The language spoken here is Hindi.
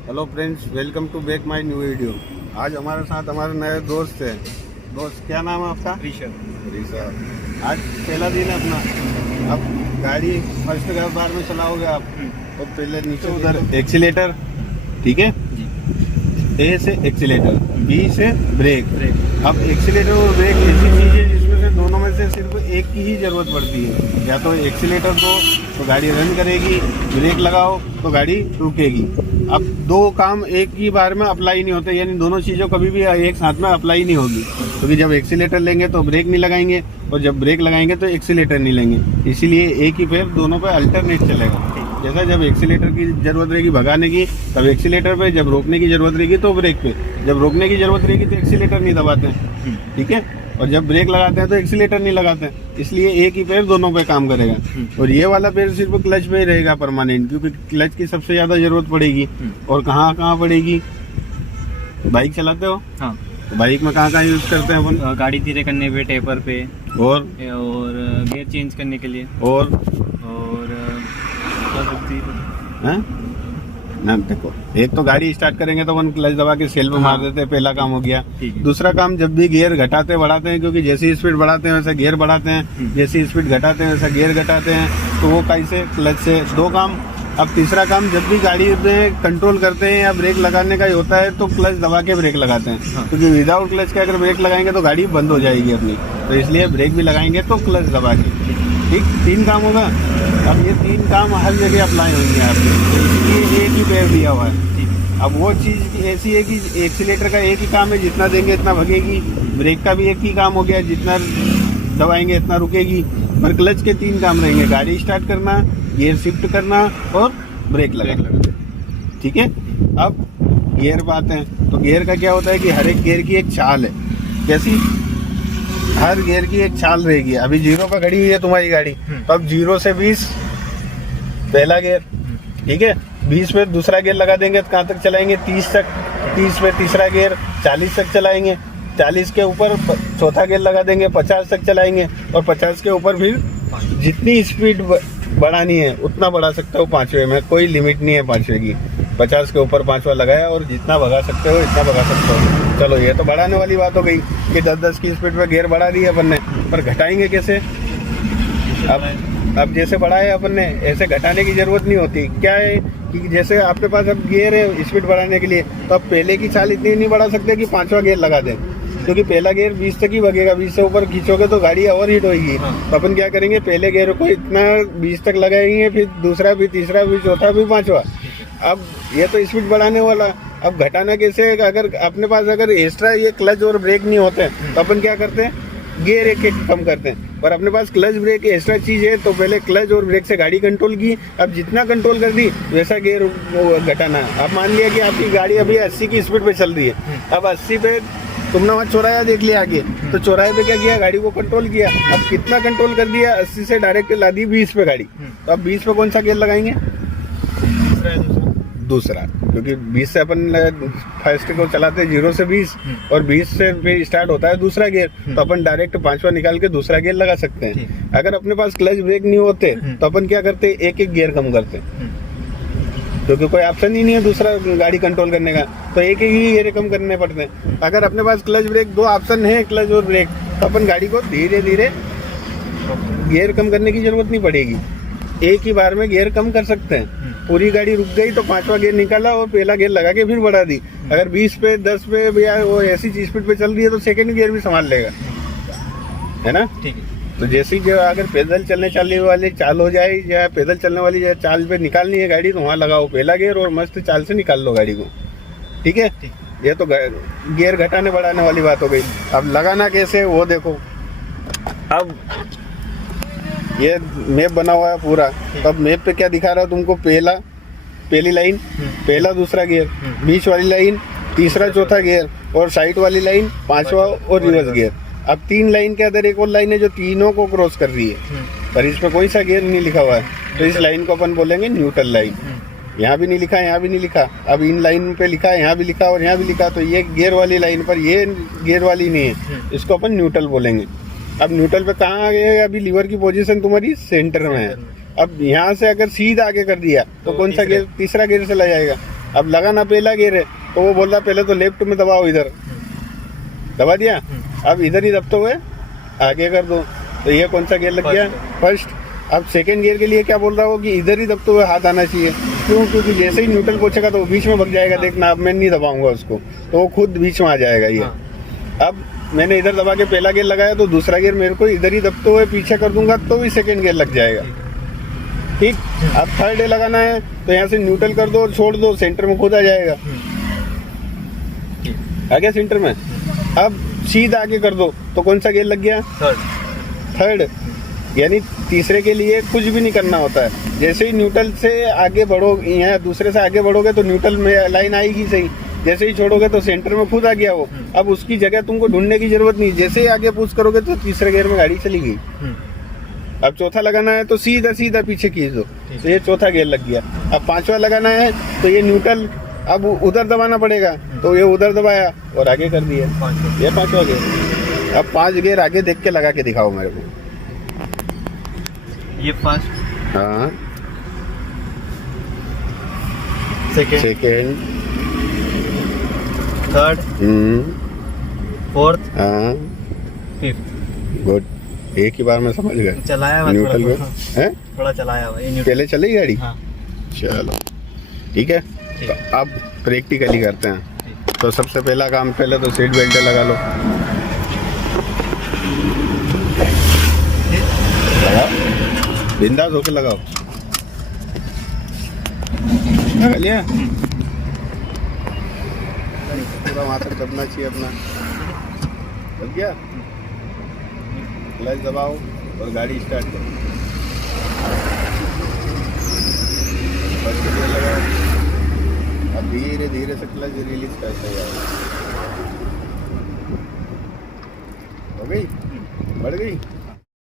Hello friends, welcome to back my new video. आज हमारे साथ हमारे नए दोस्त है। दोस्त, क्या नाम है आपका? ऋषभ। आज पहला दिन है अपना। अब गाड़ी फर्स्ट बार में चलाओगे आप, तो पहले नीचे उधर एक्सीलेटर, ठीक है, ए से एक्सीलेटर, बी से ब्रेक। अब एक्सीलेटर और ब्रेक ऐसी चीज़ है जिसमें से दोनों में से सिर्फ एक की ही जरूरत पड़ती है। या तो एक्सीलेटर दो तो गाड़ी रन करेगी, ब्रेक लगाओ तो गाड़ी रुकेगी। अब दो काम एक ही बार में अप्लाई नहीं होते, यानी दोनों चीज़ों कभी भी एक साथ में अप्लाई नहीं होगी। क्योंकि जब एक्सीलेटर लेंगे तो ब्रेक नहीं लगाएंगे, और जब ब्रेक लगाएंगे तो एक्सीलेटर नहीं लेंगे। इसीलिए एक ही पैर दोनों पे अल्टरनेट चलेगा। जैसा जब एक्सीलेटर की जरूरत रहेगी भगाने की तब एक्सीलेटर पे, जब रोकने की जरूरत रहेगी तो ब्रेक पे, जब रोकने की जरूरत रहेगी तो एक्सीलेटर नहीं दबाते हैं, ठीक है। और जब ब्रेक लगाते हैं तो एक्सीलेटर नहीं लगाते हैं। इसलिए एक ही पैर दोनों पे काम करेगा। और ये वाला पैर सिर्फ क्लच पे ही रहेगा परमानेंट, क्योंकि क्लच की सबसे ज्यादा जरूरत पड़ेगी। और कहाँ कहाँ पड़ेगी? बाइक चलाते हो? हाँ। तो बाइक में कहाँ कहाँ यूज करते हैं अपन? गाड़ी धीरे करने पे, टेपर पे, और गियर चेंज करने के लिए, और हैं? ना देखो, एक तो गाड़ी स्टार्ट करेंगे तो अपन क्लच दबा के सेल्फ मार देते हैं, पहला काम हो गया। दूसरा काम, जब भी गियर घटाते बढ़ाते हैं, क्योंकि जैसी स्पीड बढ़ाते हैं वैसा गियर बढ़ाते हैं, जैसी स्पीड घटाते हैं वैसा गियर घटाते हैं, तो वो कैसे? क्लच से। दो काम। अब तीसरा काम, जब भी गाड़ी में कंट्रोल करते हैं या ब्रेक लगाने का ही होता है तो क्लच दबा के ब्रेक लगाते हैं। क्योंकि विदाउट क्लच के अगर ब्रेक लगाएंगे तो गाड़ी बंद हो जाएगी अपनी, तो इसलिए ब्रेक भी लगाएंगे तो क्लच दबा के, ठीक। तीन काम होगा। अब ये तीन काम हर जगह अप्लाई होंगे आपके, इसलिए एक ही पैर दिया हुआ है। अब वो चीज़ ऐसी है कि एक्सीलेटर का एक ही काम है, जितना देंगे इतना भगेगी। ब्रेक का भी एक ही काम हो गया, जितना दबाएंगे इतना रुकेगी। पर क्लच के तीन काम रहेंगे: गाड़ी स्टार्ट करना, गियर शिफ्ट करना और ब्रेक लगाना, ठीक है। अब गियर पे आते हैं। तो गियर का क्या होता है कि हर एक गियर की एक चाल है। कैसी? हर गियर की एक चाल रहेगी। अभी 0 पे खड़ी हुई है तुम्हारी गाड़ी, तो अब 0 से 20 पहला गियर, ठीक है। 20 पे दूसरा गियर लगा देंगे तो कहाँ तक चलाएंगे? 30 तक। 30 पे तीसरा गियर, 40 तक चलाएंगे। 40 के ऊपर चौथा गियर लगा देंगे, 50 तक चलाएंगे। और 50 के ऊपर फिर जितनी स्पीड बढ़ानी है उतना बढ़ा सकते हो पांचवे में, कोई लिमिट नहीं है पांचवे की। 50 के ऊपर पांचवा लगाया और जितना भगा सकते हो इतना भगा सकते हो। चलो, ये तो बढ़ाने वाली बात हो गई कि 10-10 की स्पीड पे गियर बढ़ा दी है अपन ने, पर घटाएंगे कैसे? अब जैसे बढ़ाए अपन ने ऐसे घटाने की जरूरत नहीं होती। क्या है कि जैसे आपके पास अब गियर है स्पीड बढ़ाने के लिए, तो आप पहले की चाल इतनी नहीं बढ़ा सकते कि पांचवा गियर लगा दें, क्योंकि पहला गियर 20 तक ही भगेगा। 20 से ऊपर खींचोगे तो गाड़ी ओवर हीट होगी। तो अपन क्या करेंगे, पहले गियर को इतना 20 तक लगाएंगे, फिर दूसरा भी, तीसरा भी, चौथा भी, पांचवा। अब ये तो स्पीड बढ़ाने वाला। अब घटाना कैसे? अगर अपने पास अगर एक्स्ट्रा ये क्लच और ब्रेक नहीं होते तो अपन क्या करते हैं, गियर एक एक कम करते हैं। पर अपने पास क्लच ब्रेक एक्स्ट्रा चीज है, तो पहले क्लच और ब्रेक से गाड़ी कंट्रोल की। अब जितना कंट्रोल कर दी वैसा गियर घटाना। अब मान लिया कि आपकी गाड़ी अभी 80 की स्पीड पे चल रही है। अब 80 पे तुमने वहाँ चौराहा देख लिया आगे, तो चौराहे पे क्या किया, गाड़ी को कंट्रोल किया। अब कितना कंट्रोल कर दिया? 80 से डायरेक्ट ला दी 20 पे गाड़ी। तो अब 20 पे कौन सा गियर लगाएंगे? दूसरा। क्योंकि 20 से अपन फर्स्ट को चलाते हैं 0 से 20, और 20 से फिर स्टार्ट होता है दूसरा गियर, तो अपन डायरेक्ट पांचवा निकाल के दूसरा गियर लगा सकते हैं। अगर अपने पास क्लच ब्रेक नहीं होते तो अपन क्या करते, एक एक गियर कम करते, क्योंकि कोई ऑप्शन ही नहीं है दूसरा गाड़ी कंट्रोल करने का, तो एक ही गियर कम करने पड़ते हैं। अगर अपने पास क्लच ब्रेक दो ऑप्शन है, क्लच और ब्रेक, तो अपन गाड़ी को धीरे धीरे गियर कम करने की जरूरत नहीं पड़ेगी, एक ही बार में गियर कम कर सकते हैं। पूरी गाड़ी रुक गई तो पांचवा गियर निकाला और पहला गियर लगा के फिर बढ़ा दी। अगर 20 पे, 10 पे या वो ऐसी स्पीड पे चल रही है तो सेकंड गियर भी संभाल लेगा, है ना? ठीक है। तो जैसे ही अगर पैदल चलने वाली चाल हो जाए या पैदल चलने वाली चाल पे निकालनी है गाड़ी, तो वहाँ लगाओ पहला गियर और मस्त चाल से निकाल लो गाड़ी को, ठीक है। ये तो गियर घटाने बढ़ाने वाली बात हो गई। अब लगाना कैसे वो देखो। अब ये मैप बना हुआ है पूरा, तब मैप पे क्या दिखा रहा है तुमको? पहली लाइन, पहला दूसरा गियर, बीच वाली लाइन तीसरा चौथा गियर, और साइड वाली लाइन पांचवा और रिवर्स गियर। अब 3 लाइन के अंदर एक और लाइन है जो तीनों को क्रॉस कर रही है, पर इस पे कोई सा गियर नहीं लिखा हुआ है, तो इस लाइन को अपन बोलेंगे न्यूट्रल लाइन। यहाँ भी नहीं लिखा, यहाँ भी नहीं लिखा। अब इन लाइन पे लिखा है, यहाँ भी लिखा और यहाँ भी लिखा, तो ये गियर वाली लाइन पर ये गियर वाली नहीं है, इसको अपन न्यूट्रल बोलेंगे। अब न्यूट्रल पे कहाँ आ गया? अभी लीवर की पोजीशन तुम्हारी सेंटर में है। अब यहाँ से अगर सीधा आगे कर दिया तो कौन सा गियर? तीसरा गियर चला जाएगा। अब लगा ना पहला गियर है, तो वो बोल रहा पहले तो लेफ्ट में दबाओ, इधर दबा दिया, अब इधर ही दबते हुए आगे कर दो, तो ये कौन सा गियर लग गया? फर्स्ट। अब सेकंड गियर के लिए क्या बोल रहा हो कि इधर ही दबते हुए हाथ आना चाहिए। क्यों? क्योंकि जैसे ही न्यूट्रल पहुंचेगा तो वो बीच में भग जाएगा। देखना, अब मैं नहीं दबाऊंगा उसको, तो वो खुद बीच में आ जाएगा ये। अब मैंने इधर दबा के पहला गियर लगाया, तो दूसरा गियर मेरे को इधर ही दबते हुए पीछे कर दूंगा, तो भी सेकंड गियर लग जाएगा। ठीक। अब थर्ड लगाना है, तो यहाँ से न्यूट्रल कर दो और छोड़ दो, सेंटर में खुद आ जाएगा। आ गया सेंटर में। अब सीधा आगे कर दो, तो कौन सा गियर लग गया? थर्ड। यानी तीसरे के लिए कुछ भी नहीं करना होता है। जैसे ही न्यूट्रल से आगे बढ़ो, यहाँ दूसरे से आगे बढ़ोगे तो न्यूट्रल में लाइन आएगी सही, जैसे ही छोड़ोगे तो सेंटर में खुद आ गया वो। अब उसकी जगह तुमको ढूंढने की जरूरत नहीं, जैसे ही आगे पुश करोगे तो तीसरे गियर में गाड़ी चली गई। अब चौथा लगाना है, तो सीधा सीधा पीछे खींच दो, तो ये चौथा गियर लग गया। अब पांचवा लगाना है, तो ये न्यूट्रल अब उधर दबाना पड़ेगा, तो ये उधर दबाया और आगे कर दिया, ये पांचवा गियर। अब 5 गियर आगे देख के लगा के दिखाओ मेरे को। ये फर्स्ट, हाँ, सेकेंड, सेकेंड, थर्ड, फोर्थ, हाँ, फिफ्थ। गुड। एक ही बार में समझ गए। चलाया हुआ न्यूट्रल थोड़ा, को, हैं? थोड़ा चलाया हुआ ये पहले चली गाड़ी। हाँ। चलो ठीक है, तो अब प्रैक्टिकली करते हैं। तो सबसे पहला काम, पहले तो सीट बेल्ट लगा लो। लगाओ, बिंदास होके लगाओ। लगा लिया? पूरा वहाँ तक दबना चाहिए अपना। लग गया? क्लच दबाओ और गाड़ी स्टार्ट करो। फर्स्ट गियर लगाओ, अब धीरे धीरे से क्लच रिलीज करते जाओ। हो गई? बढ़ गई?